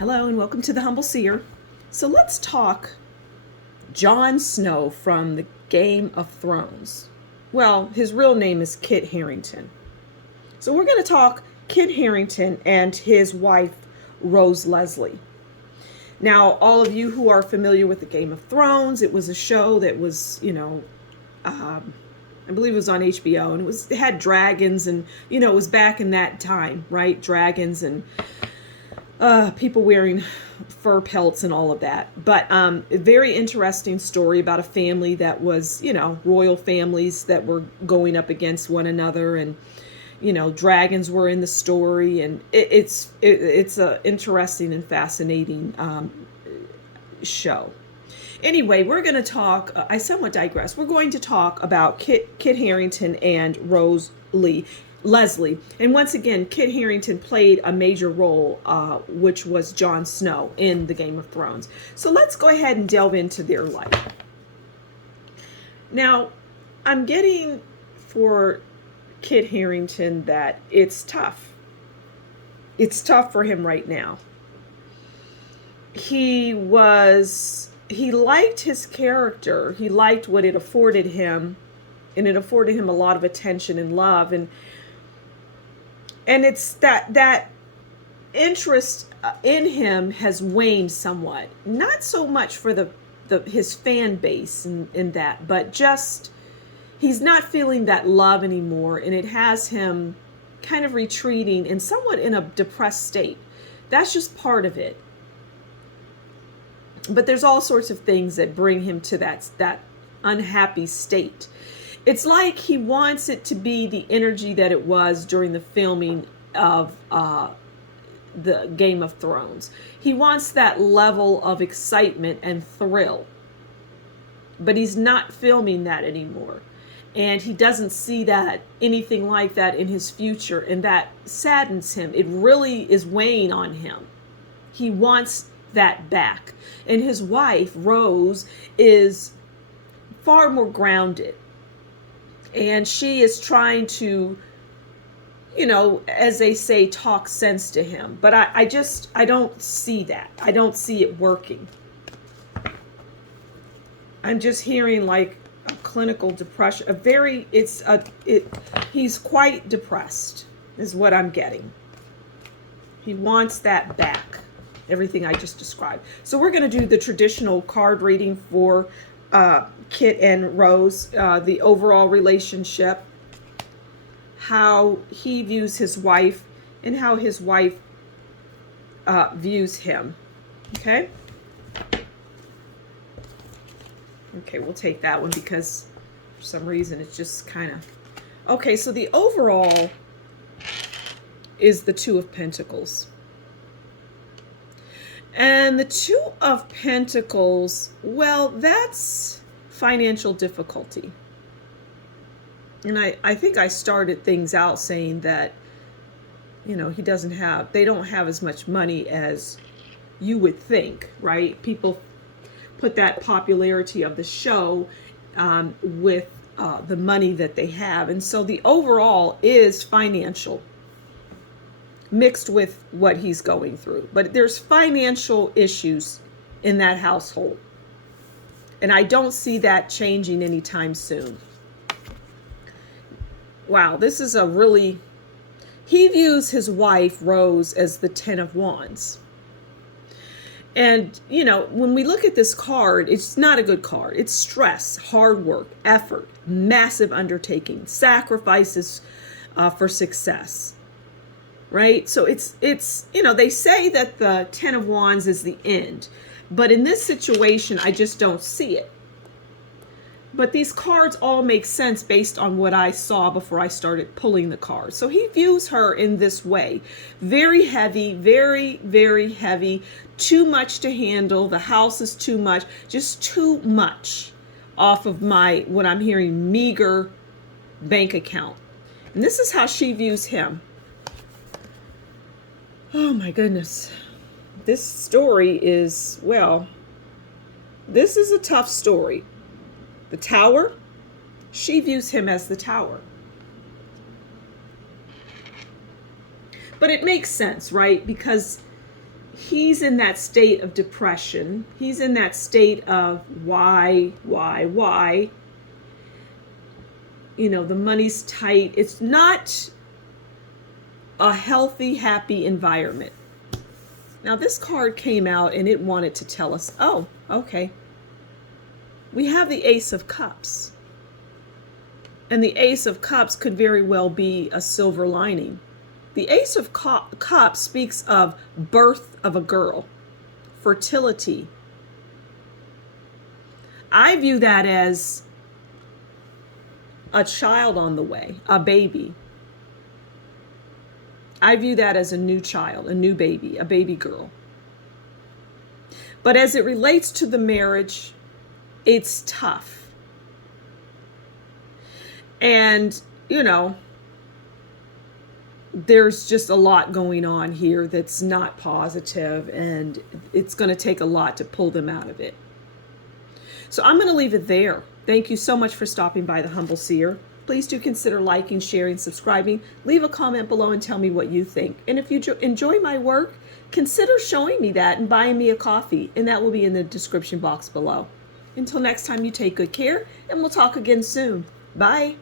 Hello and welcome to the Humble Seer. So let's talk Jon Snow from the Game of Thrones. Well, his real name is Kit Harrington. So we're going to talk Kit Harrington and his wife, Rose Leslie. Now, all of you who are familiar with the Game of Thrones, it was a show that was, I believe it was on HBO, and it had dragons, and, it was back in that time, right? Dragons and people wearing fur pelts and all of that. But a very interesting story about a family that was, royal families that were going up against one another, and dragons were in the story, and it's a interesting and fascinating show. Anyway, we're going to talk. I somewhat digress. We're going to talk about Kit Harrington and Rose Leslie. And once again, Kit Harrington played a major role, which was Jon Snow in the Game of Thrones. So let's go ahead and delve into their life. Now, I'm getting for Kit Harrington that it's tough. It's tough for him right now. He liked his character. He liked what it afforded him, and it afforded him a lot of attention and love, and it's that interest in him has waned somewhat. Not so much for his fan base and that, but just he's not feeling that love anymore, and it has him kind of retreating and somewhat in a depressed state. That's just part of it. But there's all sorts of things that bring him to that unhappy state. It's like he wants it to be the energy that it was during the filming of the Game of Thrones. He wants that level of excitement and thrill. But he's not filming that anymore. And he doesn't see that anything like that in his future. And that saddens him. It really is weighing on him. He wants that back. And his wife, Rose, is far more grounded. And she is trying to, as they say, talk sense to him. But I don't see that. I don't see it working. I'm just hearing like a clinical depression. He's quite depressed is what I'm getting. He wants that back. Everything I just described. So we're going to do the traditional card reading for Kit and Rose, the overall relationship, how he views his wife, and how his wife views him. Okay? Okay, we'll take that one because for some reason it's just kind of... Okay, so the overall is the Two of Pentacles. And the Two of Pentacles, well, that's financial difficulty. And I think I started things out saying that, they don't have as much money as you would think, right? People put that popularity of the show with the money that they have. And so the overall is financial, mixed with what he's going through. But there's financial issues in that household. And I don't see that changing anytime soon. Wow, this is he views his wife, Rose, as the Ten of Wands. And, when we look at this card, it's not a good card. It's stress, hard work, effort, massive undertaking, sacrifices for success. Right? So it's they say that the Ten of Wands is the end. But in this situation, I just don't see it. But these cards all make sense based on what I saw before I started pulling the cards. So he views her in this way. Very heavy, very, very heavy. Too much to handle. The house is too much. Just too much off of what I'm hearing, meager bank account. And this is how she views him. Oh my goodness. This story is, this is a tough story. The Tower, she views him as the Tower. But it makes sense, right? Because he's in that state of depression. He's in that state of why? The money's tight. It's not a healthy, happy environment. Now, this card came out and it wanted to tell us, oh, okay. We have the Ace of Cups. And the Ace of Cups could very well be a silver lining. The Ace of Cups speaks of birth of a girl, fertility. I view that as a child on the way, a baby. I view that as a new child, a new baby, a baby girl. But as it relates to the marriage, it's tough. And, there's just a lot going on here that's not positive, and it's going to take a lot to pull them out of it. So I'm going to leave it there. Thank you so much for stopping by the Humble Seer. Please do consider liking, sharing, subscribing. Leave a comment below and tell me what you think. And if you enjoy my work, consider showing me that and buying me a coffee, and that will be in the description box below. Until next time, you take good care, and we'll talk again soon. Bye.